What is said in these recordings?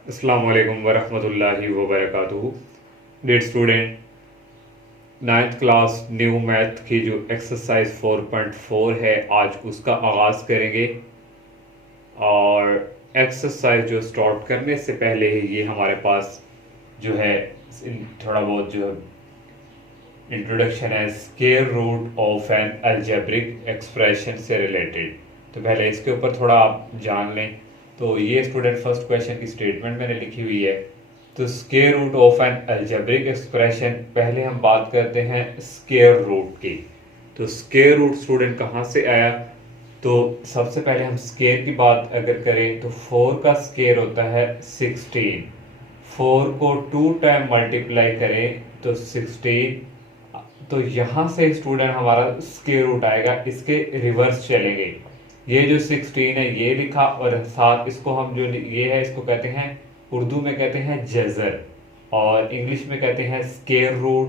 अस्सलाम वालेकुम वरहमतुल्लाहि वबरकातुहू। Dear student, ninth class new math की जो एक्सरसाइज 4.4 है, आज उसका आगाज़ करेंगे। और एक्सरसाइज जो स्टार्ट करने से पहले ही ये हमारे पास जो है थोड़ा बहुत जो इंट्रोडक्शन है square root of an algebraic expression से रिलेटेड। तो पहले इसके ऊपर थोड़ा आप जान लें। तो ये स्टूडेंट फर्स्ट क्वेश्चन की स्टेटमेंट मैंने लिखी हुई है। तो square root of an algebraic expression, पहले हम बात करते हैं स्क्वायर रूट की। तो स्क्वायर रूट स्टूडेंट कहाँ से आया? तो सबसे पहले हम स्क्वायर की बात अगर करें तो 4 का स्क्वायर होता है 16। 4 को 2 टाइम मल्टीप्लाई करें तो 16। तो यहाँ से स्टूडेंट हमारा स्क्वायर रूट आएगा, इसके रिवर्स चलेंगे। ये जो 16 है ये लिखा, और साथ इसको हम जो ये है इसको कहते हैं, उर्दू में कहते हैं जज़र, और इंग्लिश में कहते हैं स्क्वायर रूट।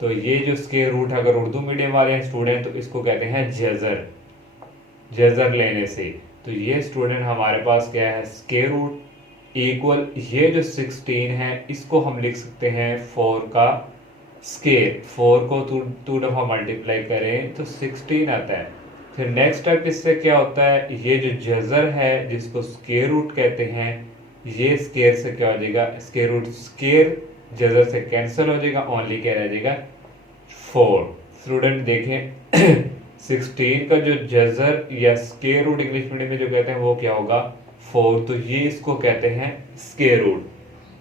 तो ये जो स्क्वायर रूट है, अगर उर्दू मीडियम वाले हैं स्टूडेंट तो इसको कहते हैं जज़र, जज़र लेने से। तो ये स्टूडेंट हमारे पास क्या है, स्क्वायर रूट इक्वल ये जो 16 है इसको हम लिख सकते हैं 4 का स्क्वायर। 4 को टू दफ़ा मल्टीप्लाई करें तो 16 आता है। फिर नेक्स्ट स्टेप इससे क्या होता है, ये जो जज़र है जिसको स्क्वायर रूट कहते हैं, ये स्क्वायर से क्या हो जाएगा, स्क्वायर रूट स्क्वायर जज़र से कैंसिल हो जाएगा, ओनली क्या रह जाएगा 4। स्टूडेंट देखें 16 का जो जज़र या स्क्वायर रूट इंग्लिश मीडियम में जो कहते हैं वो क्या होगा 4। तो ये इसको कहते हैं स्क्वायर रूट।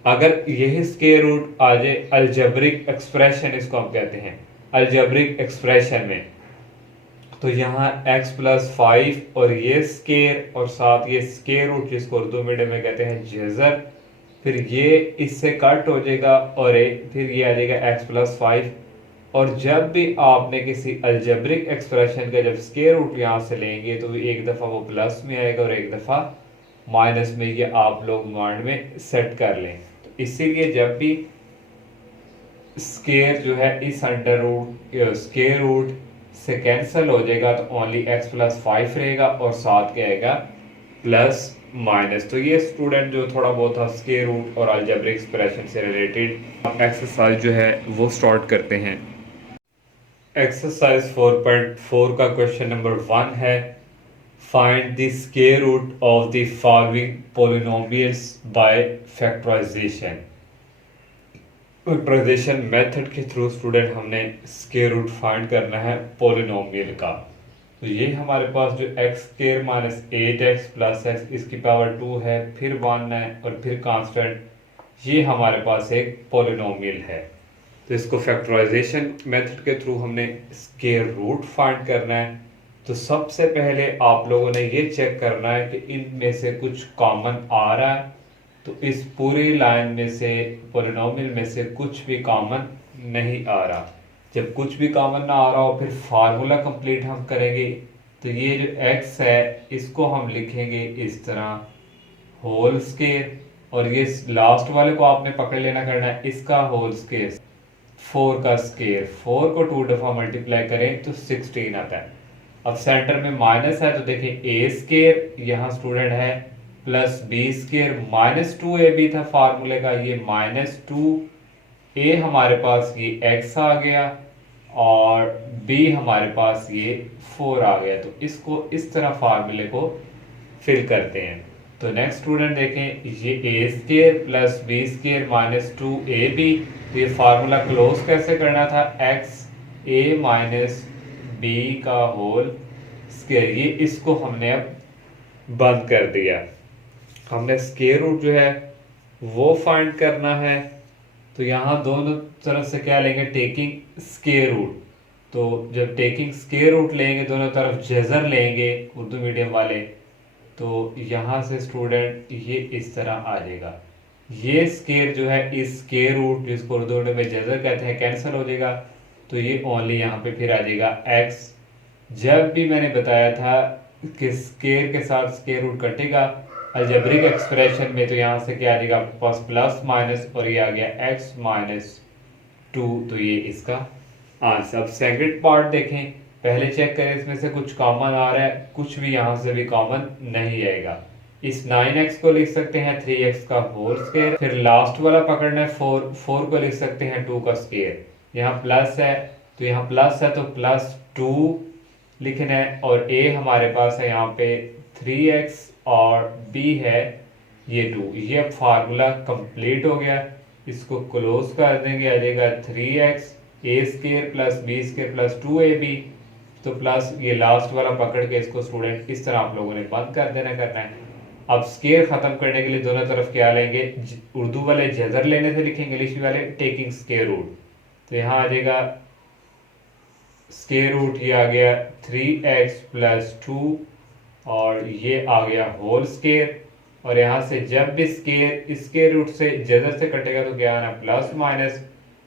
अगर यही स्क्वायर रूट आ जाए अलजेब्रिक एक्सप्रेशन, इसको हम कहते हैं अलजेब्रिक एक्सप्रेशन में, तो यहाँ x प्लस 5 और ये स्क्वायर और साथ ये स्क्वायर रूट जिसको उर्दू मीडियम में कहते हैं जज़र, फिर ये इससे कट हो जाएगा और फिर ये आ जाएगा x प्लस 5। और जब भी आपने किसी अलजेब्रिक एक्सप्रेशन का जब स्क्वायर रूट यहाँ से लेंगे तो एक दफ़ा वो प्लस में आएगा और एक दफ़ा माइनस में। ये आप लोग माइंड में सेट कर लें। तो इसीलिए जब भी स्क्वायर जो है इस अंडर रूट स्क्वायर रूट से कैंसिल हो जाएगा तो ओनली x प्लस 5 रहेगा और साथ क्या आएगा प्लस माइनस। तो ये स्टूडेंट जो थोड़ा बहुत था स्क्वायर रूट और अलजेब्रिक एक्सप्रेशन से रिलेटेड एक्सरसाइज जो है वो स्टार्ट करते हैं। एक्सरसाइज 4.4 का क्वेश्चन नंबर 1 है, find the square root of the following polynomials by factorisation. Factorisation method के थ्रू स्टूडेंट हमने स्क्वायर रूट फाइंड करना है पॉलिनोमियल का। तो ये हमारे पास जो x square minus 8x plus x इसकी पावर 2 है, फिर 1 है और फिर कांस्टेंट, ये हमारे पास एक पॉलिनोमियल है। तो इसको फैक्टराइजेशन मेथड के थ्रू हमने स्क्वायर रूट फाइंड करना है। तो सबसे पहले आप लोगों ने ये चेक करना है कि इनमें से कुछ कॉमन आ रहा है। तो इस पूरी लाइन में से पॉलिनोमियल में से कुछ भी कॉमन नहीं आ रहा। जब कुछ भी कॉमन ना आ रहा हो फिर फार्मूला कंप्लीट हम करेंगे। तो ये जो x है इसको हम लिखेंगे इस तरह होल स्क्वायर, और ये लास्ट वाले को आपने पकड़ लेना करना है, इसका होल स्क्वायर 4 का स्क्वायर। 4 को 2 दफ़ा मल्टीप्लाई करें तो 16 आता है। अब सेंटर में माइनस है तो देखें ए स्क्वायर यहाँ स्टूडेंट है plus B square minus 2ab था फार्मूले का, ये माइनस 2a हमारे पास ये x आ गया और b हमारे पास ये 4 आ गया। तो इसको इस तरह फार्मूले को फिल करते हैं। तो नेक्स्ट स्टूडेंट देखें, ये A square plus B square minus 2ab, तो ये फार्मूला क्लोज कैसे करना था, एक्स ए माइनस बी का होल स्क्वायर, ये इसको हमने अब बंद कर दिया। हमने स्क्वायर रूट जो है वो फाइंड करना है। तो यहाँ दोनों तरफ से क्या लेंगे, टेकिंग स्क्वायर रूट। तो जब टेकिंग स्क्वायर रूट लेंगे दोनों तरफ जज़र लेंगे उर्दू मीडियम वाले, तो यहाँ से स्टूडेंट ये इस तरह आ जाएगा। ये स्क्वायर जो है इस स्क्वायर रूट जिसको उर्दू में जज़र कहते हैं कैंसिल हो जाएगा। तो ये ओनली यहाँ पे फिर आ जाएगा x। जब भी मैंने बताया था कि स्क्वायर के साथ स्क्वायर रूट कटेगा अलजेब्रिक एक्सप्रेशन में, तो यहाँ से क्या आ जाएगा आपके पास प्लस माइनस और ये आ गया x माइनस 2। तो ये इसका आंसर। अब सेकंड पार्ट देखें, पहले चेक करें इसमें से कुछ कॉमन आ रहा है, कुछ भी यहाँ से भी कॉमन नहीं आएगा। इस 9x को लिख सकते हैं 3x का होल स्क्वायर, फिर लास्ट वाला पकड़ना है 4 को लिख सकते हैं 2 का स्क्वायर। यहाँ प्लस है तो यहाँ प्लस है तो प्लस 2 लिखना है, और a हमारे पास है यहाँ पे 3x और b है ये 2। ये अब फार्मूला कंप्लीट हो गया, इसको क्लोज कर देंगे, आ जाएगा 3x a square plus b square plus 2ab। तो प्लस ये लास्ट वाला पकड़ के इसको स्टूडेंट इस तरह आप लोगों ने बंद कर देना करना है। अब स्केयर खत्म करने के लिए दोनों तरफ क्या लेंगे, उर्दू वाले जजर लेने से लिखेंगे, इंग्लिश वाले टेकिंग स्केयर रूट। तो यहाँ आ जाएगा स्केयर रूट, ये आ गया 3x प्लस 2 और ये आ गया होल स्केयर। और यहाँ से जब भी स्केयर स्केयर रूट से जजर से कटेगा तो क्या आना प्लस माइनस,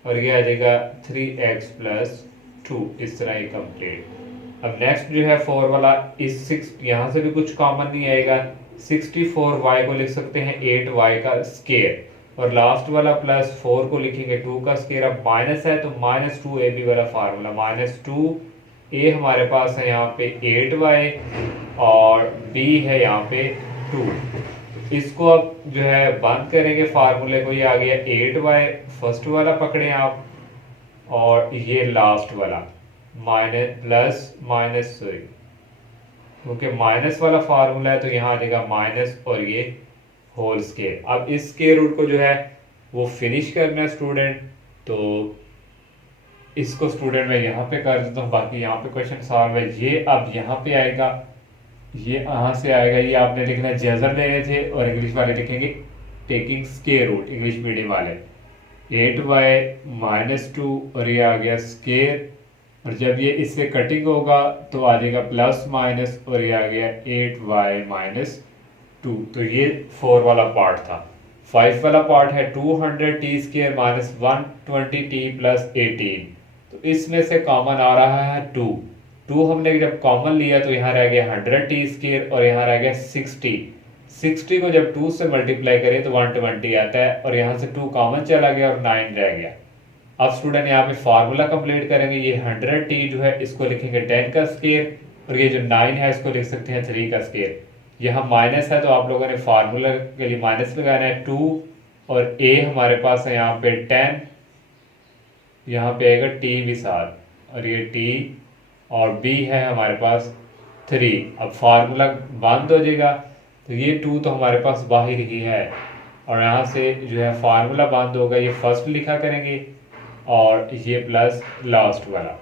और ये आ जाएगा 3x प्लस 2। इस तरह ये कंप्लीट। अब नेक्स्ट जो है 4 वाला, इस 6 यहाँ से भी कुछ कॉमन नहीं आएगा, 64y को लिख सकते हैं 8y का स्केयर, और लास्ट वाला प्लस 4 को लिखेंगे 2 का स्केयर। अब माइनस है तो माइनस 2ab वाला फार्मूला, माइनस 2a हमारे पास है यहाँ पे 8y और b है यहाँ पे 2। इसको अब जो है बंद करेंगे फार्मूले को, ये आ गया 8y, फर्स्ट वाला पकड़े आप और ये लास्ट वाला माइनस प्लस माइनस, सॉरी क्योंकि माइनस वाला फार्मूला है तो यहाँ आ जाएगा माइनस और ये होल स्केयर। अब इस स्केयर रूट को जो है वो फिनिश करना है स्टूडेंट, तो इसको स्टूडेंट मैं यहाँ पे कर देता हूँ, बाकी यहाँ पे क्वेश्चन सॉल्व है। ये अब यहाँ पे आएगा, ये यहाँ से आएगा, ये आपने लिखना है जजर लेने थे और इंग्लिश वाले लिखेंगे taking square root, English medium वाले 8y माइनस 2 और ये आ गया स्केयर, और जब ये इससे कटिंग होगा तो आ जाएगा प्लस माइनस और ये आ गया 8y माइनस 2। तो ये 4 वाला पार्ट था। 5 वाला पार्ट है 200t square minus 120t plus 18। तो इसमें से कॉमन आ रहा है 2 हमने जब कॉमन लिया तो यहाँ रह गया 100t स्क्वायर और यहाँ रह गया 60 को जब 2 से मल्टीप्लाई करें तो 120 आता है, और यहाँ से 2 कॉमन चला गया और 9 रह गया। अब स्टूडेंट यहाँ पे फार्मूला कंप्लीट करेंगे, ये 100t जो है इसको लिखेंगे 10 का स्क्वायर, और ये जो 9 है इसको लिख सकते हैं 3 का स्क्वायर। यहाँ माइनस है तो आप लोगों ने फार्मूला के लिए माइनस लगाना है 2, और a हमारे पास है यहाँ पे 10, यहाँ पे आएगा t भी साथ, और ये t और b है हमारे पास 3। अब फार्मूला बंद हो जाएगा तो ये 2 तो हमारे पास बाहर ही है, और यहाँ से जो है फार्मूला बंद होगा, ये फर्स्ट लिखा करेंगे और ये प्लस लास्ट वाला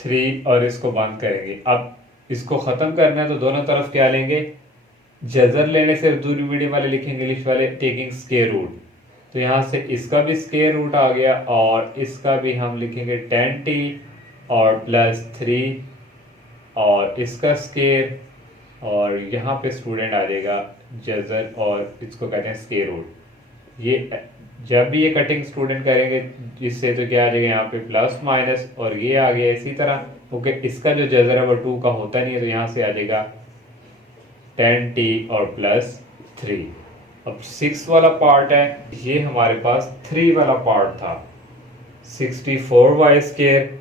3 और इसको बंद करेंगे। अब इसको ख़त्म करना है तो दोनों तरफ क्या लेंगे, जजर लेने से उर्दू मीडियम वाले लिखेंगे, इंग्लिश वाले टेकिंग स्क्वायर रूट। तो यहाँ से इसका भी स्क्वायर रूट आ गया और इसका भी हम लिखेंगे 10t और प्लस 3 और इसका स्क्वायर, और यहाँ पे स्टूडेंट आ जाएगा जजर और इसको कहते हैं स्क्वायर रूट। ये जब भी ये कटिंग स्टूडेंट करेंगे इससे तो क्या आ जाएगा यहाँ पे प्लस माइनस, और ये आ गया इसी तरह, ओके इसका जो जजर है वो 2 का होता नहीं है तो यहाँ से आ जाएगा 10t और प्लस 3। अब 6 वाला पार्ट है, ये हमारे पास 3 वाला पार्ट था, 64y स्क्वायर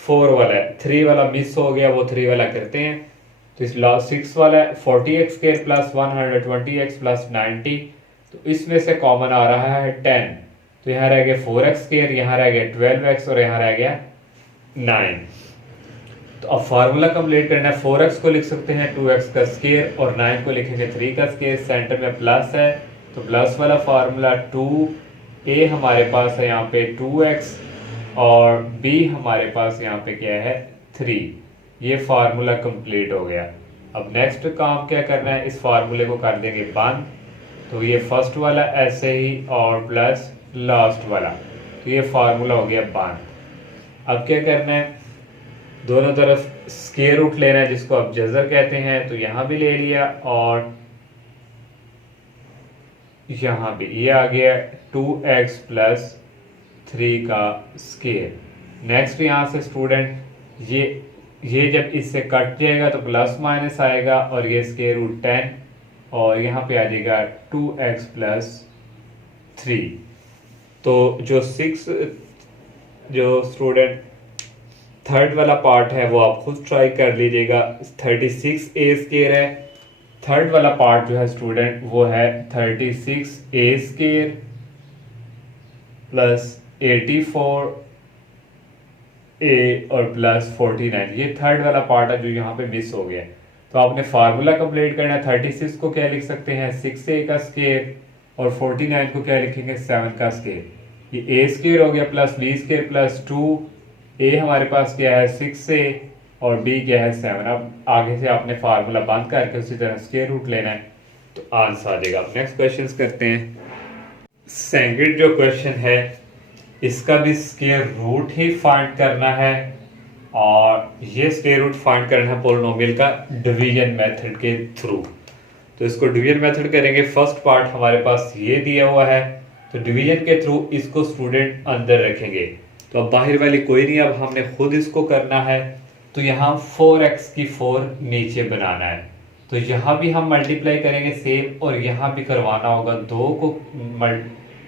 4 वाला है, 3 वाला मिस हो गया, वो 3 वाला करते हैं। तो इस लास्ट 6 वाला है 40x square plus 120x plus 90, तो इसमें से कॉमन आ रहा है 10, तो यहाँ रह गया 4x स्क्वायर, यहाँ रह गया 12x और यहाँ रह गया 9। तो अब फार्मूला कंप्लीट करना है, 4x को लिख सकते हैं 2x का स्क्वायर और 9 को लिखेंगे 3 का स्क्वायर, सेंटर में प्लस है तो प्लस वाला फार्मूला 2a हमारे पास है यहाँ पे 2x और b हमारे पास यहाँ पे क्या है 3। ये फार्मूला कंप्लीट हो गया। अब नेक्स्ट काम क्या करना है, इस फार्मूले को कर देंगे बंद, तो ये फर्स्ट वाला ऐसे ही और प्लस लास्ट वाला, तो ये फार्मूला हो गया बंद। अब क्या करना है, दोनों तरफ स्क्वायर रूट लेना है जिसको आप जजर कहते हैं, तो यहाँ भी ले लिया और यहाँ भी, ये आ गया 2x प्लस 3 का स्क्वायर। नेक्स्ट यहाँ से स्टूडेंट ये जब इससे कट जाएगा तो प्लस माइनस आएगा और ये स्क्वायर रूट 10 और यहाँ पे आ जाएगा 2x प्लस 3। तो जो स्टूडेंट थर्ड वाला पार्ट है वो आप खुद ट्राई कर लीजिएगा। 36a² है। थर्ड वाला पार्ट जो है स्टूडेंट वो है 36a² प्लस 84a और प्लस 49। ये थर्ड वाला पार्ट है जो यहाँ पे मिस हो गया है। तो आपने फार्मूला कंप्लीट करना है। 36 को क्या लिख सकते हैं 6a का स्क्वायर और 49 को क्या लिखेंगे 7 का स्क्वायर। ये a² हो गया प्लस b² प्लस 2a हमारे पास क्या है 6a और b क्या है 7। अब आगे से आपने फार्मूला बंद करके उसी तरह स्क्वायर रूट लेना है तो आंसर आ जाएगा। अब नेक्स्ट क्वेश्चन करते हैं। सेकंड जो क्वेश्चन है इसका भी स्क्वायर रूट ही फाइंड करना है और ये स्क्वायर रूट फाइंड करना है पॉलिनोमियल का डिवीजन मेथड के थ्रू। तो इसको डिवीजन मेथड करेंगे। फर्स्ट पार्ट हमारे पास ये दिया हुआ है तो डिवीजन के थ्रू इसको स्टूडेंट अंदर रखेंगे। तो अब बाहर वाली कोई नहीं, अब हमने खुद इसको करना है। तो यहाँ 4x की 4 नीचे बनाना है। तो यहाँ भी हम मल्टीप्लाई करेंगे सेम और यहाँ भी करवाना होगा। दो को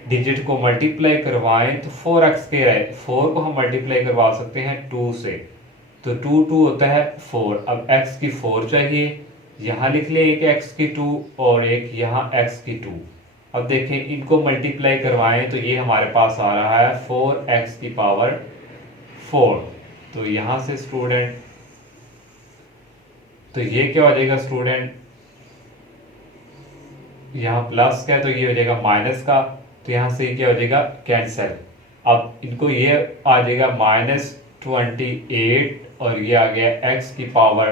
डिजिट को मल्टीप्लाई करवाएं तो 4x के रहे 4 को हम मल्टीप्लाई करवा सकते हैं 2 से। तो 2 2 होता है 4। अब x की 4 चाहिए, यहाँ लिख ले एक x की 2 और एक यहाँ x की 2। अब देखें इनको मल्टीप्लाई करवाएं तो ये हमारे पास आ रहा है 4x की पावर 4। तो यहाँ से स्टूडेंट तो ये क्या हो जाएगा स्टूडेंट, यहाँ प्लस का है तो ये हो जाएगा माइनस का। तो यहाँ से क्या हो जाएगा कैंसिल। अब इनको ये आ जाएगा -28 और ये आ गया x की पावर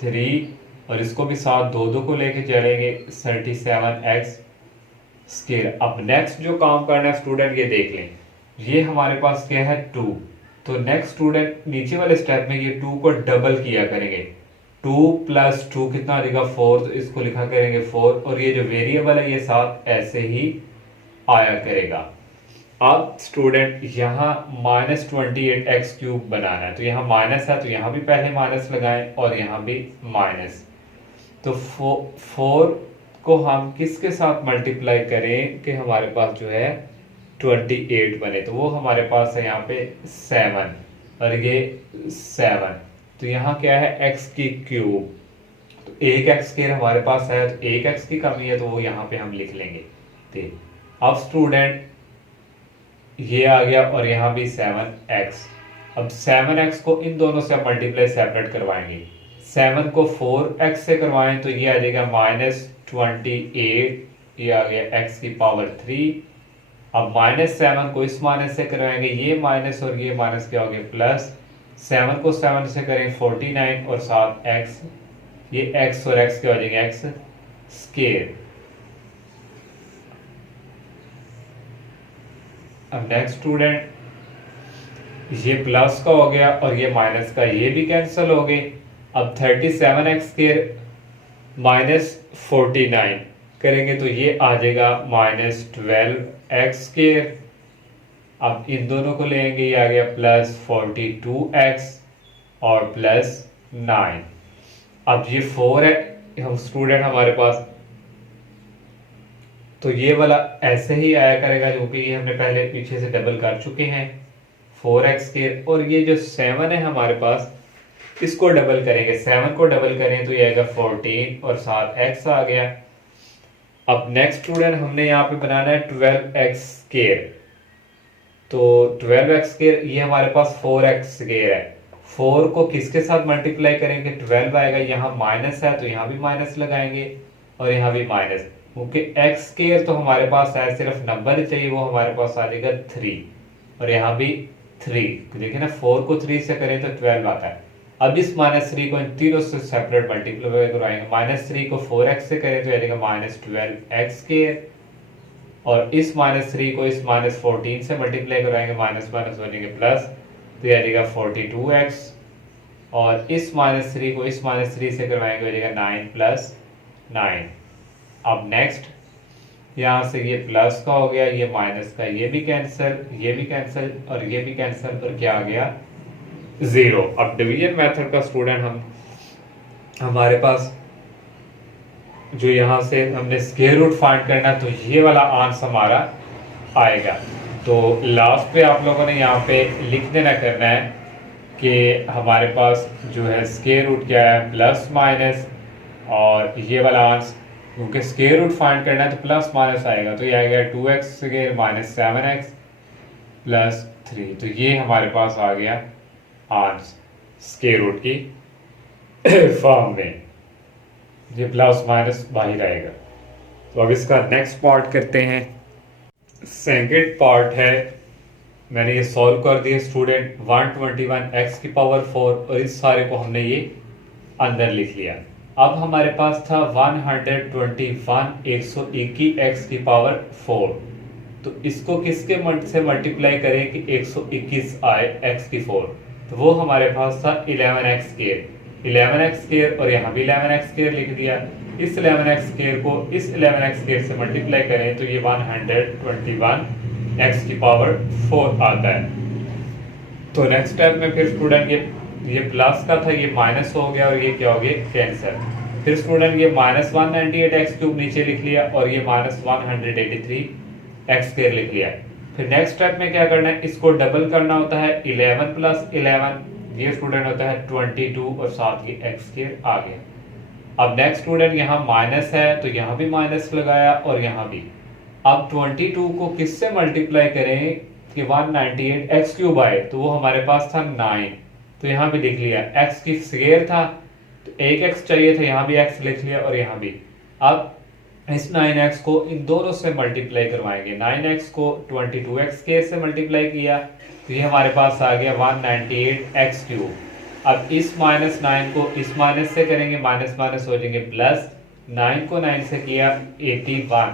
3 और इसको भी साथ दो को लेके चलेंगे 37x स्क्वायर। अब नेक्स्ट जो काम करना है स्टूडेंट ये देख लें, ये हमारे पास क्या है 2। तो नेक्स्ट स्टूडेंट नीचे वाले स्टेप में ये 2 को डबल किया करेंगे। 2 + 2 कितना आ जाएगा 4। तो इसको लिखा करेंगे 4 और ये जो वेरिएबल है ये साथ ऐसे ही आया करेगा। अब स्टूडेंट यहाँ -28x³ बनाना है। तो यहाँ माइनस है तो यहाँ भी पहले माइनस लगाएं और यहाँ भी माइनस। तो 4 को हम किसके साथ मल्टीप्लाई करें कि हमारे पास जो है 28 बने। तो वो हमारे पास है यहाँ पे 7 और ये 7। तो यहाँ क्या है x की क्यूब। तो एक x² हमारे पास है तो एक x की कमी है तो वो यहाँ पे हम लिख लेंगे। ठीक, अब स्टूडेंट ये आ गया और यहाँ भी 7x। अब 7x को इन दोनों से हम मल्टीप्लाई सेपरेट करवाएंगे। 7 को 4x से करवाएं तो ये आ जाएगा -28। ये आ गया x की पावर 3। अब -7 को इस माइनस से करवाएंगे, ये माइनस और ये माइनस क्या हो गया प्लस। 7 को 7 से करें 49 और साथ x, ये x और x क्या हो जाएगा x स्क्वायर। अब नेक्स्ट स्टूडेंट ये प्लस का हो गया और ये माइनस का, ये भी कैंसिल हो गए। अब 37x² -49 करेंगे तो ये आ जाएगा -12x²। अब इन दोनों को लेंगे, ये आ गया +42x और +9। अब ये 4 है हम स्टूडेंट हमारे पास, तो ये वाला ऐसे ही आया करेगा क्योंकि ये हमने पहले पीछे से डबल कर चुके हैं 4x²। और ये जो 7 है हमारे पास इसको डबल करेंगे। 7 को डबल करें तो ये आएगा 14 और साथ x आ गया। अब नेक्स्ट स्टूडेंट हमने यहाँ पे बनाना है 12x²। तो 12x² ये हमारे पास 4x² है। 4 को किसके साथ मल्टीप्लाई करेंगे 12 आएगा, यहाँ माइनस है तो यहाँ भी माइनस लगाएंगे और यहाँ भी माइनस, क्योंकि x² तो हमारे पास है सिर्फ नंबर चाहिए, वो हमारे पास आ जाएगा 3 और यहाँ भी 3। देखिए ना 4 को 3 से करें तो 12 आता है। अब इस -3 को इन तीनों से सेपरेट मल्टीप्लाई करवाएंगे। -3 को 4x से करें तो आएगा -12x² और इस -3 को इस -14 से मल्टीप्लाई करवाएंगे, माइनस माइनस बनेंगे प्लस, तो यह आ जाएगा 42x और इस -3 को इस -3 से करवाएंगे हो जाएगा 9 + 9। अब नेक्स्ट यहाँ से ये प्लस का हो गया, ये माइनस का, ये भी कैंसिल, ये भी कैंसिल और ये भी कैंसिल, और क्या आ गया 0। अब डिवीजन मेथड का स्टूडेंट हमारे पास जो यहाँ से हमने स्क्वायर रूट फाइंड करना तो ये वाला आंसर हमारा आएगा। तो लास्ट पे आप लोगों ने यहाँ पे लिख देना करना है कि हमारे पास जो है स्क्वायर रूट क्या है प्लस माइनस, और ये वाला आंसर क्योंकि स्क्वायर रूट फाइंड करना है तो प्लस माइनस आएगा, तो ये आएगा 2x square minus 7x plus 3। तो ये हमारे पास आ गया आंसर स्क्वायर रूट की फॉर्म में, ये प्लस माइनस बाहर आएगा। तो अब इसका नेक्स्ट पार्ट करते हैं। सेकंड पार्ट है, मैंने ये सॉल्व कर दिया स्टूडेंट, 121 x की पावर 4 और इस सारे को हमने ये अंदर लिख लिया। अब हमारे पास था 121 121 x की पावर 4, तो इसको किसके से मल्टीप्लाई करें कि 121 आए x की 4, तो वो हमारे पास था 11x स्क्वायर, 11x स्क्वायर और यहाँ भी 11x स्क्वायर लिख दिया। इस 11x स्क्वायर को इस 11x स्क्वायर से मल्टीप्लाई करें तो ये 121 x की पावर 4 आता है। तो नेक्स्ट स्टेप में फिर स्टूडेंट ये प्लस का था, ये माइनस हो गया और ये क्या हो गया कैंसर। फिर स्टूडेंट ये माइनस 198 एक्स क्यूब नीचे लिख लिया और ये माइनस 183 एक्स स्क्वायर लिख लिया। फिर नेक्स्ट स्टेप में क्या करना है, इसको डबल करना होता है, 11 प्लस 11 ये स्टूडेंट होता है 22 और साथ ही एक्स स्क्वायर आ गया। अब नेक्स्ट स्टूडेंट यहाँ माइनस है तो यहाँ भी माइनस लगाया और यहाँ भी। अब 22 को किससे मल्टीप्लाई करें कि 198 एक्स क्यूब आए, तो वो हमारे पास था 9, तो यहाँ भी लिख लिया। एक्स की स्क्वायर था तो एक एक्स चाहिए था, यहाँ भी एक्स लिख लिया और यहाँ भी। अब इस 9x को इन दोनों से मल्टीप्लाई करवाएंगे, 9x को 22x स्क्वायर से मल्टीप्लाई किया तो ये हमारे पास आ गया 198 एक्स क्यूब। अब इस माइनस 9 को इस माइनस से करेंगे, माइनस माइनस हो जाएंगे प्लस, 9 को 9 से किया 81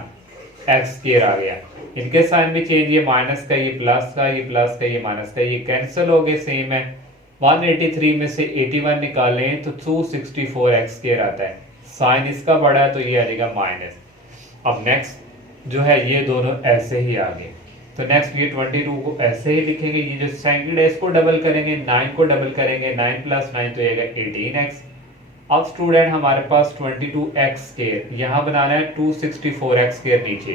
एक्स स्क्वायर आ गया। इनके साइन में चेंज, ये माइनस का ये प्लस का, ये प्लस का ये माइनस का, ये कैंसिल हो गए सेम है। 183 में से 81 निकालें तो 264 एक्स स्क्वायर आता है, साइन इसका बड़ा है तो ये आ जाएगा माइनस। अब नेक्स्ट जो है ये दोनों ऐसे ही आ गए, तो नेक्स्ट ये 22 को ऐसे ही लिखेंगे, ये जो सेकंड है इसको डबल करेंगे, 9 को डबल करेंगे, 9 प्लस 9 तो आएगा 18x। अब स्टूडेंट हमारे पास 22x स्क्वायर यहाँ बनाना है, 264x स्क्वायर नीचे,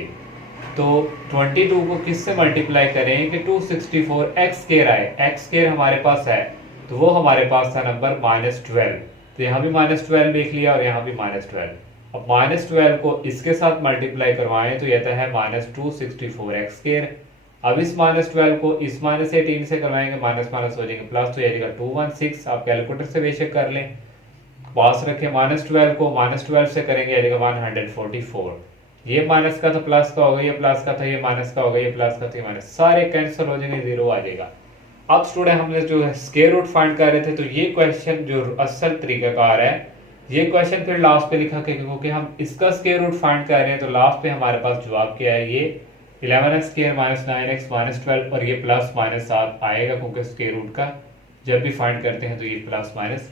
तो 22 को किससे मल्टीप्लाई करें कि 264x स्क्वायर आए, x स्क्वायर हमारे पास है तो वो हमारे पास था नंबर -12, तो यहाँ भी -12 लिख लिया और यहाँ भी -12। अब -12 को इसके साथ मल्टीप्लाई करवाएं तो ये आता है -264x स्क्वायर। अब इस -12 को इस -18 से करवाएंगे, माइनस माइनस हो जाएंगे प्लस, तो ये आएगा 216। आप कैलकुलेटर से बेशक कर लें, पास रखें। -12 को -12 से करेंगे आएगा 144, ये माइनस का था प्लस का होगा, ये प्लस का था ये माइनस का होगा, ये प्लस का था ये माइनस, सारे कैंसिल हो जाएंगे, जीरो आ जाएगा। अब स्टूडेंट हमने जो है स्क्वायर रूट फाइंड कर रहे थे, तो ये क्वेश्चन जो असल तरीकाकार है, ये क्वेश्चन फिर लास्ट पे लिखा के, क्योंकि हम इसका स्क्वायर रूट फाइंड कर रहे हैं तो लास्ट पे हमारे पास जवाब क्या है, ये 11x square minus 9x minus 12 और ये प्लस माइनस 7 आएगा, क्योंकि स्क्वायर रूट का जब भी फाइंड करते हैं तो ये प्लस माइनस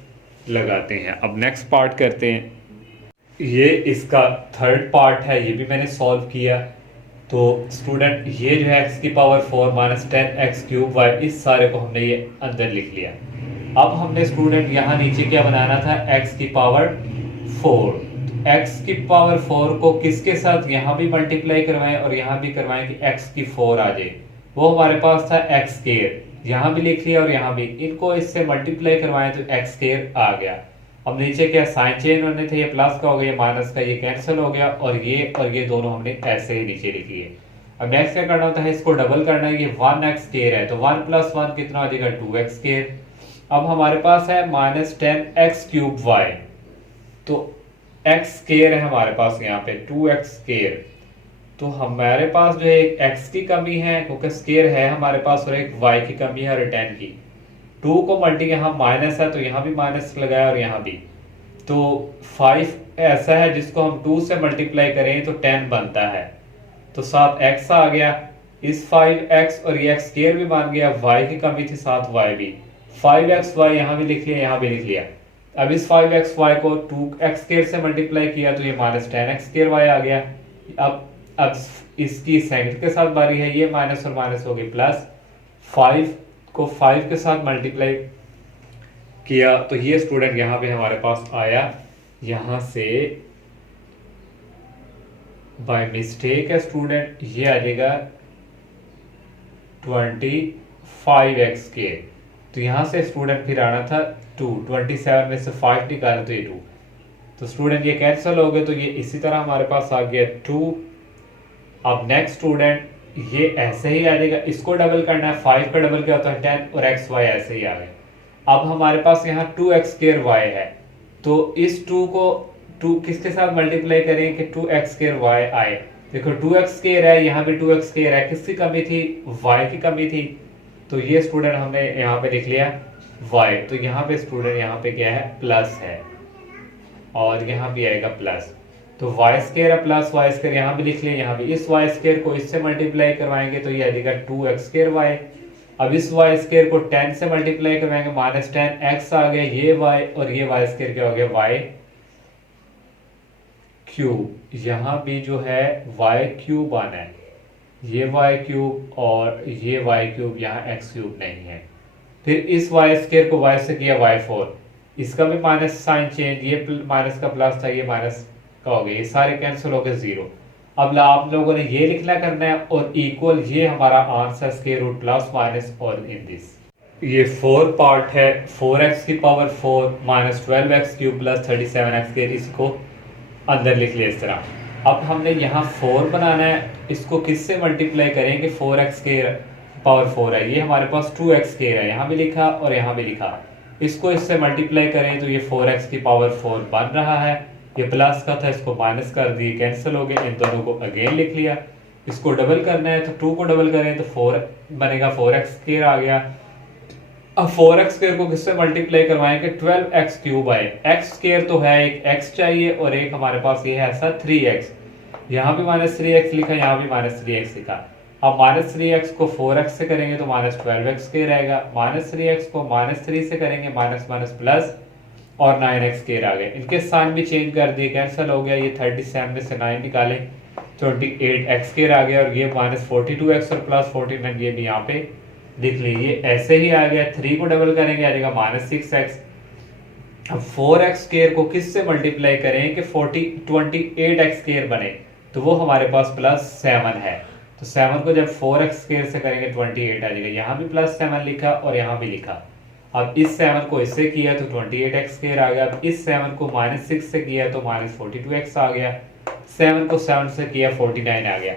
लगाते हैं। अब नेक्स्ट पार्ट करते हैं, ये इसका थर्ड पार्ट है, ये भी मैंने सॉल्व किया। तो स्टूडेंट ये जो है x की power 4 minus 10x cube y, इस सारे को हमने ये अंदर लिख लिया। अब हमने स्टूडेंट यहाँ नीचे क्या बनाना था, x की पावर 4, x की पावर 4 को किसके साथ यहाँ भी मल्टीप्लाई करवाएं और यहाँ भी करवाएं कि x की 4 आ जाए, वो हमारे पास था x स्क्वायर, यहाँ भी लिख लिया और यहाँ भी, इनको इससे मल्टीप्लाई करवाएं तो x स्क्वायर आ गया। अब नीचे क्या साइन चेंज होने थे, ये प्लस का हो गया, माइनस का ये कैंसिल हो गया और ये दोनों हमने ऐसे ही नीचे लिख लिए। अब नेक्स्ट क्या करना होता है, इसको डबल करना है, ये 1x स्क्वायर है तो 1 प्लस 1 कितना हो जाएगा 2x स्क्वायर। अब हमारे पास है -10x क्यूब y, तो x स्क्वायर है हमारे पास यहाँ पे 2x स्क्वायर, तो हमारे पास जो है एक x की कमी है क्योंकि स्क्वायर है हमारे पास, और एक y की कमी है और 10 की। 2 को मल्टी यहाँ माइनस है तो यहाँ भी माइनस लगाया और यहाँ भी, तो 5 ऐसा है जिसको हम 2 से मल्टीप्लाई करें तो 10 बनता है, तो साथ x आ गया, इस 5x और ये x स्क्वायर भी बन गया, y की कमी थी साथ y भी, 5xy यहाँ भी लिख लिया यहाँ भी लिख लिया। अब इस 5xy को 2x स्क्वायर से मल्टीप्लाई किया तो ये -10x स्क्वायर y आ गया। अब इसकी सेकंड के साथ बारी है, ये माइनस और माइनस हो गई प्लस, 5 को 5 के साथ मल्टीप्लाई किया तो ये स्टूडेंट यहाँ पे हमारे पास आया, यहाँ से बाय मिस्टेक है स्टूडेंट ये आ जाएगा 25x के, तो तो यहाँ से स्टूडेंट फिर आना था 2, 27 में से 5 निकाले तो ये 2, तो स्टूडेंट ये कैंसिल हो गए, तो ये इसी तरह हमारे पास आ गया 2। अब नेक्स्ट स्टूडेंट ये ऐसे ही आ जाएगा, इसको डबल करना है, 5 का डबल क्या होता है 10, और एक्स वाई ऐसे ही आ गए। अब हमारे पास यहाँ 2x² y है, तो इस 2 को 2 किसके साथ मल्टीप्लाई करें कि 2x² y आए। देखो 2x² है, यहाँ भी 2x² है, किसकी कमी थी, y की कमी थी, तो ये स्टूडेंट हमने यहाँ पे लिख लिया y, तो यहाँ पे स्टूडेंट यहाँ पे क्या है प्लस है, और यहाँ भी आएगा प्लस, तो y² प्लस y² यहाँ भी लिख लिया, यहाँ भी इस y² को इससे मल्टीप्लाई करवाएंगे तो ये आ जाएगा 2x² y। अब इस y² को 10 से मल्टीप्लाई करवाएंगे, -10 x आ गया, ये y और ये y² क्या हो गया y³। यहाँ भी जो है y³ आना है, ये y³ और ये y³ यहाँ x³ नहीं है। फिर इस y² को y से किया y4, इसका भी माइनस साइन चेंज, ये माइनस का प्लस था, ये माइनस का हो गया, ये सारे कैंसिल हो गए 0। अब आप लोगों ने ये लिखना करना है और इक्वल, ये हमारा answer square root plus minus और इन दिस। ये 4 पार्ट है, 4x की power 4 minus 12x³ plus 37x², इसको अंदर लिख लिया इस तरह। अब हमने यहाँ 4 बनाना है, इसको किससे मल्टीप्लाई करेंगे, 4x के पावर 4 है, ये हमारे पास 2x² है, यहाँ भी लिखा और यहाँ भी लिखा, इसको इससे मल्टीप्लाई करें तो ये 4x की पावर 4 बन रहा है, ये प्लस का था, इसको माइनस कर दिए, कैंसिल हो गए, इन दोनों को अगेन लिख लिया। इसको डबल करना है तो 2 को डबल करें तो 4 बनेगा, 4x² आ गया। अब 4x² को किससे मल्टीप्लाई करवाएंगे, 12x³ आए, x² तो है, एक x चाहिए और एक हमारे पास ये है ऐसा 3x, यहाँ भी -3x लिखा, यहाँ भी -3x लिखा। अब -3x को 4x से करेंगे तो -12x² रहेगा, -3x को -3 से करेंगे माइनस माइनस प्लस, और 9x² आ गए, इनके साइन भी चेंज कर दिए, कैंसिल हो गया, ये 37 में से 9 निकाले 28x² आ गया, और ये -42x और प्लस 49 ये भी यहाँ पे लिख लीजिए, ऐसे ही आ गया। 3 को डबल करेंगे आ जाएगा -6x। अब 4x² को किससे मल्टीप्लाई करें कि 28x² बने, तो वो हमारे पास +7 है, तो 7 को जब 4x² से करेंगे 28 आ जाएगा, यहाँ भी +7 लिखा और यहाँ भी लिखा। अब इस 7 को इससे किया तो 28x² आ गया, अब इस 7 को -6 से किया तो -42x आ गया, 7 को 7 से किया 49 आ गया।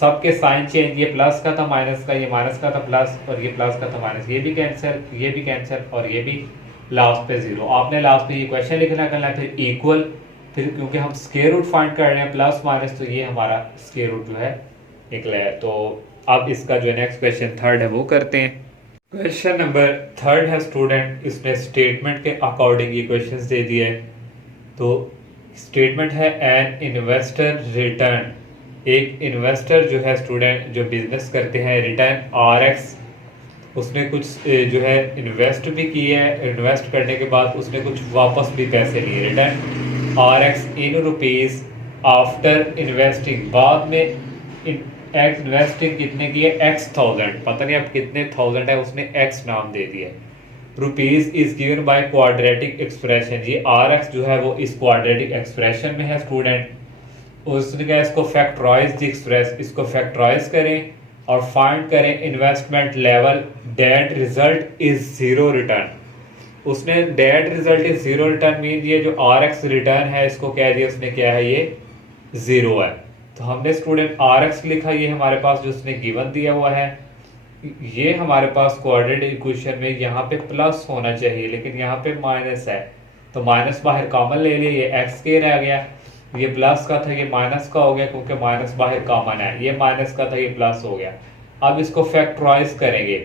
सबके साइन चेंज, ये प्लस का था माइनस का, ये माइनस का था प्लस, और ये प्लस का था माइनस, ये भी कैंसिल, ये भी कैंसिल, और ये भी लास्ट पे 0। आपने लास्ट पे ये क्वेश्चन लिखना करना है, फिर इक्वल, फिर क्योंकि हम स्क्वायर रूट फाइंड कर रहे हैं प्लस माइनस, तो ये हमारा स्क्वायर रूट जो है निकला है। तो अब इसका जो नेक्स्ट क्वेश्चन 3rd है वो करते हैं। क्वेश्चन नंबर 3rd है स्टूडेंट, इसने स्टेटमेंट के अकॉर्डिंग ये क्वेश्चंस दे दिए है। तो स्टेटमेंट है एन इन्वेस्टर रिटर्न, एक इन्वेस्टर जो है स्टूडेंट जो बिजनेस करते हैं, रिटर्न RX, उसने कुछ जो है इन्वेस्ट भी किए है, इन्वेस्ट करने के बाद उसने कुछ वापस भी पैसे लिए, return RX in rupees after investing, बाद में इन्वेस्टिंग कितने की है x1000, पता नहीं अब कितने थाउजेंड है, उसने x नाम दे दिया। Rupees is given by quadratic expression, ये RX जो है वो इस क्वाड्रेटिक एक्सप्रेशन में है स्टूडेंट, उसने कहा इसको फैक्टराइज द एक्सप्रेस, इसको फैक्टराइज करें और फाइंड करें investment level date result is 0 return. उसने date result is 0 return mean ये जो RX रिटर्न है इसको कह दिया उसने क्या है, ये 0 है। तो हमने स्टूडेंट RX लिखा, ये हमारे पास जो उसने गिवन दिया हुआ है, ये हमारे पास क्वाड्रेटिक इक्वेशन में यहाँ पे प्लस होना चाहिए, लेकिन यहाँ पे माइनस है, तो माइनस बाहर कॉमन ले लिए, ये x² रह गया, ये प्लस का था ये माइनस का हो गया, क्योंकि माइनस बाहर कॉमन है, ये माइनस का था ये प्लस हो गया। अब इसको फैक्टराइज करेंगे,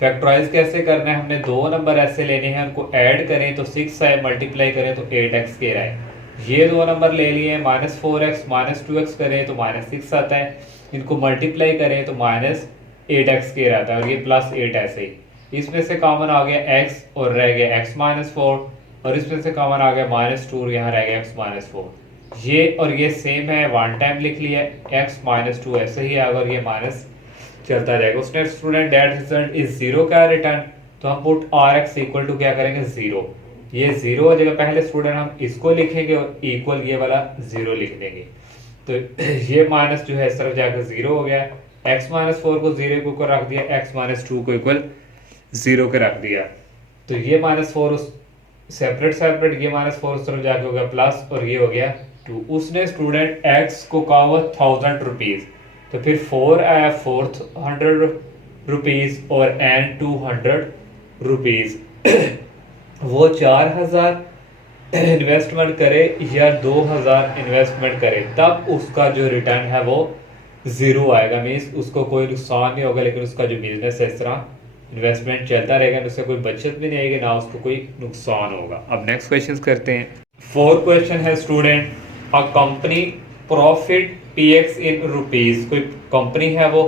फैक्टराइज कैसे करना है, हमने 2 नंबर ऐसे लेने हैं, उनको ऐड करें तो 6 आए, मल्टीप्लाई करें तो 8x² आए, ये 2 नंबर ले लिए, -4x -2x करें तो -6 आता है, इनको मल्टीप्लाई करें तो -8x² आता है, और ये +8 ऐसे ही। इसमें से कॉमन आ गया x और रह गया x -4, और इसमें से कॉमन आ गया -2 और यहाँ रह गया x -4, ये और ये सेम है, वन टाइम लिख लिया, x -2 ऐसे ही आएगा और ये माइनस चलता जाएगा। उसने स्टूडेंट डेट रिजल्ट इज 0 का रिटर्न, तो हम पुट RX इक्वल टू क्या करेंगे 0, ये 0 हो जाएगा। पहले स्टूडेंट हम इसको लिखेंगे और इक्वल ये वाला 0 लिख देंगे, तो ये माइनस जो है इस तरफ जाकर 0 हो गया, x -4 को 0 को रख दिया, x -2 को इक्वल जीरो के रख दिया। तो ये -4 सेपरेट सेपरेट, ये -4 उस तरफ जाके हो गया प्लस, और ये हो गया 2। उसने स्टूडेंट x को कहा हुआ 1000 रुपीज, तो फिर 4 आया 400 रुपीज और n 200 रुपीज। वो 4000 इन्वेस्टमेंट करे या 2000 इन्वेस्टमेंट करे, तब उसका जो रिटर्न है वो जीरो आएगा। मीन्स उसको कोई नुकसान नहीं होगा, लेकिन उसका जो बिजनेस है इस तरह इन्वेस्टमेंट चलता रहेगा, उससे कोई बचत भी नहीं आएगी, ना उसको कोई नुकसान होगा। अब नेक्स्ट क्वेश्चन करते हैं। फोर्थ क्वेश्चन है student, a company profit px in rupees. कोई कंपनी है वो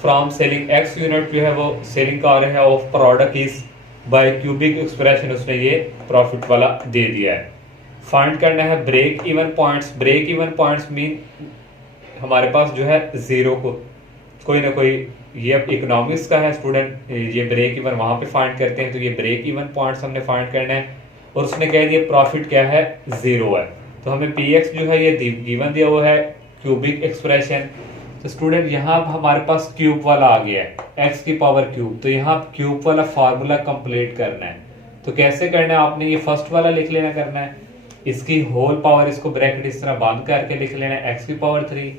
फ्रॉम सेलिंग x यूनिट जो है वो सेलिंग कर रहे हैं of product is by cubic expression, उसने ये प्रॉफिट वाला दे दिया है। फाइंड करना है break even points. Break even points mean हमारे पास जो है जीरो को कोई ना कोई, ये अब इकोनॉमिक्स का है स्टूडेंट, ये ब्रेक इवन वहां पे फाइंड करते हैं, तो ये ब्रेक इवन पॉइंट्स हमने फाइंड करना है। और उसने कह दिया प्रॉफिट क्या है, जीरो है, तो हमें px जो है ये गिवन दिया हुआ है क्यूबिक एक्सप्रेशन। तो स्टूडेंट यहाँ हमारे पास क्यूब वाला आ गया है x की पावर क्यूब, तो यहाँ क्यूब वाला फार्मूला कंप्लीट करना है। तो कैसे करना है, आपने ये फर्स्ट वाला लिख लेना करना है, इसकी होल पावर, इसको ब्रैकेट इस तरह बंद करके लिख लेना है x की पावर 3,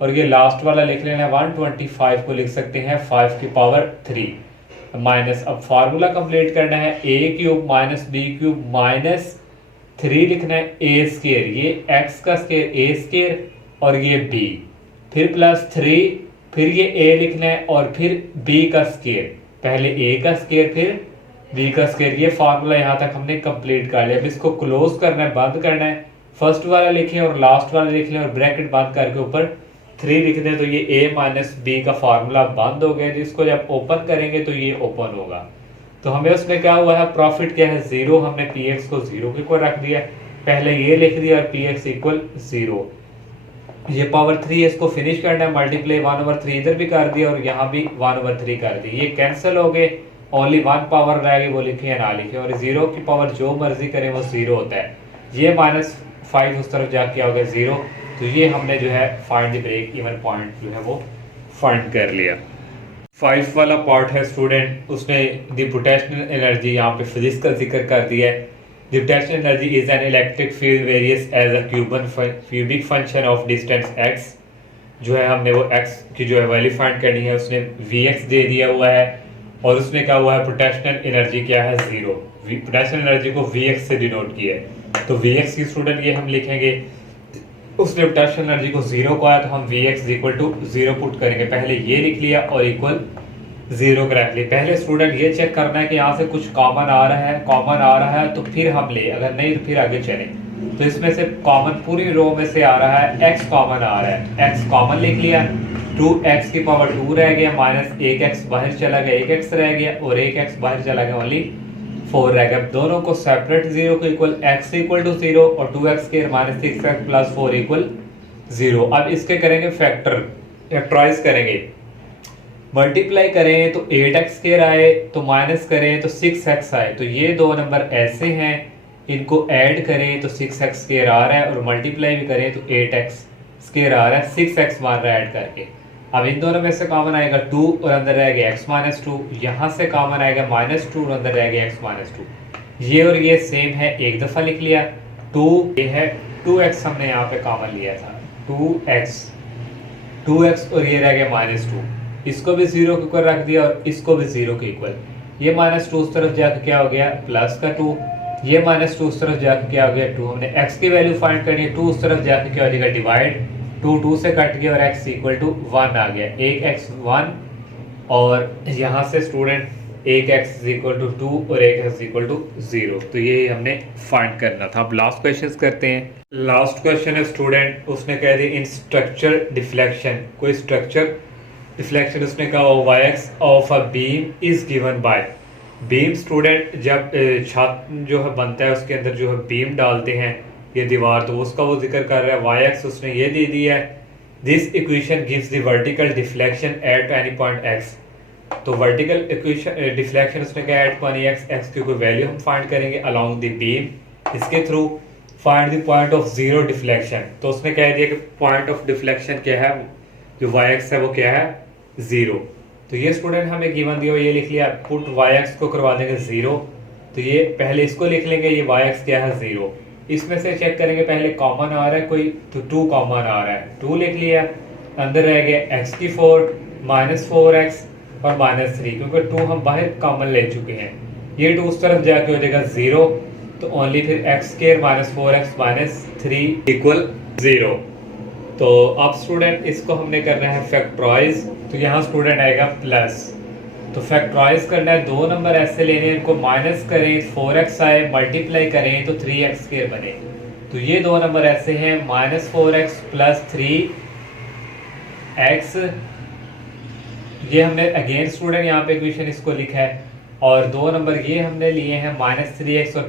और ये लास्ट वाला लिख लेना है 125 को लिख सकते हैं 5 की पावर 3 माइनस। अब फार्मूला कंप्लीट करना है a cube minus b cube minus 3 लिखना है a स्केयर, ये x का स्केयर a स्केयर और ये b, फिर प्लस 3, फिर ये a लिखना है और फिर b का स्केयर, पहले a का स्केयर फिर b का स्केयर। ये फार्मूला यहाँ तक हमने कंप्लीट कर लिया। अब इसको क्लोज करना है, बंद करना है, फर्स्ट वाला लिखें और लास्ट वाला लिख लें और ब्रैकेट बंद करके ऊपर 3 लिख दें, तो ये a माइनस बी का फार्मूला बंद हो गया। जिसको जब ओपन करेंगे तो ये ओपन होगा। तो हमें उसमें क्या हुआ है, प्रॉफिट क्या है, जीरो। हमने px को जीरो के ऊपर रख दिया, पहले ये लिख दिया और px इक्वल जीरो। ये पावर 3 है, इसको फिनिश करना है, मल्टीप्लाई 1/3 इधर भी कर दिया और यहाँ भी 1/3 कर दी। ये कैंसिल हो गए, ओनली 1 पावर रह गई, वो लिखे या ना लिखे, और जीरो की पावर जो मर्जी करें वो जीरो होता है। ये -5 उस तरफ जाके हो गया जीरो। तो ये हमने जो है find the break even point जो है वो फाइंड कर लिया। 5 वाला पार्ट है स्टूडेंट, उसने द पोटेंशियल एनर्जी, यहाँ पे फिजिक्स का जिक्र कर दिया है। The potential energy is an electric field varies as a cubic function of distance x। जो है हमने वो x की जो है वैल्यू फाइंड करनी है, उसने vx दे दिया हुआ है और उसने कहा हुआ है पोटेंशियल एनर्जी क्या है, जीरो। पोटेंशियल एनर्जी को vx से डिनोट किया है, तो vx की स्टूडेंट ये हम लिखेंगे। उसने पोटेंशियल एनर्जी को जीरो को आया, तो हम vx equal to zero put करेंगे, पहले ये लिख लिया और इक्वल जीरो का रख लिया। पहले स्टूडेंट ये चेक करना है कि यहाँ से कुछ कॉमन आ रहा है तो फिर हम ले, अगर नहीं तो फिर आगे चले। तो इसमें से कॉमन पूरी रो में से आ रहा है, x कॉमन आ रहा है, x कॉमन लिख लिया, 2x की पावर 2 रह गया, माइनस 1x बाहर चला गया, 1x रह गया और 1x बाहर चला गया, ओनली 4 रह गया। दोनों को सेपरेट जीरो को equal x equal to zero और 2x square minus 6x plus 4 equal zero. अब इसके करेंगे फैक्टर, फैक्टराइज करेंगे, मल्टीप्लाई करें तो 8x स्क्वायर आए, तो माइनस करें तो 6x आए। तो ये दो नंबर ऐसे हैं, इनको ऐड करें तो 6x स्क्वायर आ रहा है और मल्टीप्लाई भी करें तो 8x स्क्वायर आ रहा है, 6x मार रहा है ऐड करके। अब इन दोनों में से कॉमन आएगा 2 और अंदर रह गया x माइनस 2, यहाँ से कॉमन आएगा -2 और अंदर रह गया x माइनस 2। ये और ये सेम है, एक दफा लिख लिया। 2 ये है 2x हमने यहाँ पे कॉमन लिया था, 2x और ये रह गया -2, इसको भी जीरो के ऊपर रख दिया और इसको भी जीरो के इक्वल। ये -2 उस तरफ जाकर क्या हो गया, प्लस का 2, ये -2 उस तरफ जाकर क्या हो गया 2। हमने x की वैल्यू फाइंड करनी है, 2 उस तरफ जाकर क्या हो जाएगा डिवाइड, 2 से कट गया और x इक्वल टू 1 आ गया, 1x 1 और यहाँ से स्टूडेंट 1x इक्वल टू 2 और 1x इक्वल टू 0। तो ये हमने फाइंड करना था। अब लास्ट क्वेश्चन करते हैं। लास्ट क्वेश्चन है स्टूडेंट, उसने कह दिया इन स्ट्रक्चर डिफ्लेक्शन, कोई स्ट्रक्चर डिफ्लेक्शन उसने कहा yx of a beam is given by. Beam student जब छत जो है बनता है उसके अंदर जो है बीम डालते हैं ये दीवार, तो उसका वो जिक्र कर रहा है। yx उसने ये दे दिया है, this equation gives the vertical deflection at any point x। तो वर्टिकल इक्वेशन डिफ्लेक्शन उसने कहा एट पॉइंट x की कोई वैल्यू हम फाइंड करेंगे अलोंग द बीम, इसके through find the point of zero deflection. तो उसने कह दिया कि पॉइंट ऑफ डिफ्लेक्शन क्या है, जो yx है वो क्या है, जीरो। तो ये स्टूडेंट हमें गिवन दिया हुआ, ये लिख लिया, पुट वाई एक्स को करवा देंगे 0। तो ये पहले इसको लिख लेंगे, ये वाई एक्स क्या है 0। इसमें से चेक करेंगे पहले कॉमन आ रहा है कोई, तो 2 कॉमन आ रहा है, 2 लिख लिया। अंदर रह गया एक्स की 4 माइनस 4x और माइनस 3, क्योंकि 2 हम बाहर कॉमन ले चुके हैं। ये 2 उस तरफ जाके हो जाएगा 0, तो ओनली फिर x square minus 4x minus 3 equal 0। तो अब स्टूडेंट इसको हमने करना है फैक्टराइज, तो यहाँ स्टूडेंट आएगा प्लस। तो फैक्टराइज करना है, 2 नंबर ऐसे लेने हैं, इनको माइनस करें 4x आए, मल्टीप्लाई करें तो 3x स्क्वायर बने। तो ये 2 नंबर ऐसे हैं, माइनस 4x प्लस 3x। ये हमने अगेन स्टूडेंट यहाँ पे इक्वेशन इसको लिखा है, और 2 नंबर ये हमने लिए हैं माइनस 3x और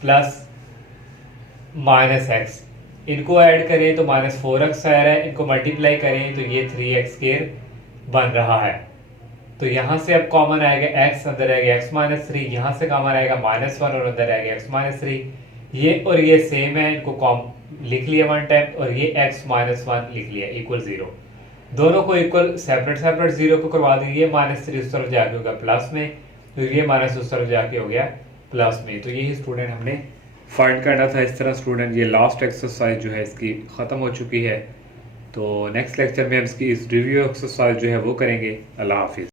प्लस माइनस x। इनको ऐड करें तो माइनस 4x आ रहा है, इनको मल्टीप्लाई करें तो ये 3x स्क्वायर बन रहा है। तो यहाँ से अब कॉमन आएगा x, अंदर आएगा x माइनस 3, यहाँ से कॉमन आएगा माइनस 1 और अंदर आएगा x माइनस 3। ये और ये सेम है, इनको कॉम लिख लिया 1 टाइम, और ये x माइनस 1 लिख लिया इक्वल 0। दोनों को इक्वल सेपरेट 0 को करवा देंगे, माइनस 3 उस तरफ जाके होगा प्लस में, तो ये माइनस उस तरफ जाके हो गया प्लस में। तो यही स्टूडेंट हमने फाइंड करना था। इस तरह स्टूडेंट ये लास्ट एक्सरसाइज जो है इसकी ख़त्म हो चुकी है। तो नेक्स्ट लेक्चर में हम इसकी इस रिव्यू एक्सरसाइज जो है वो करेंगे। अल्लाह हाफिज़।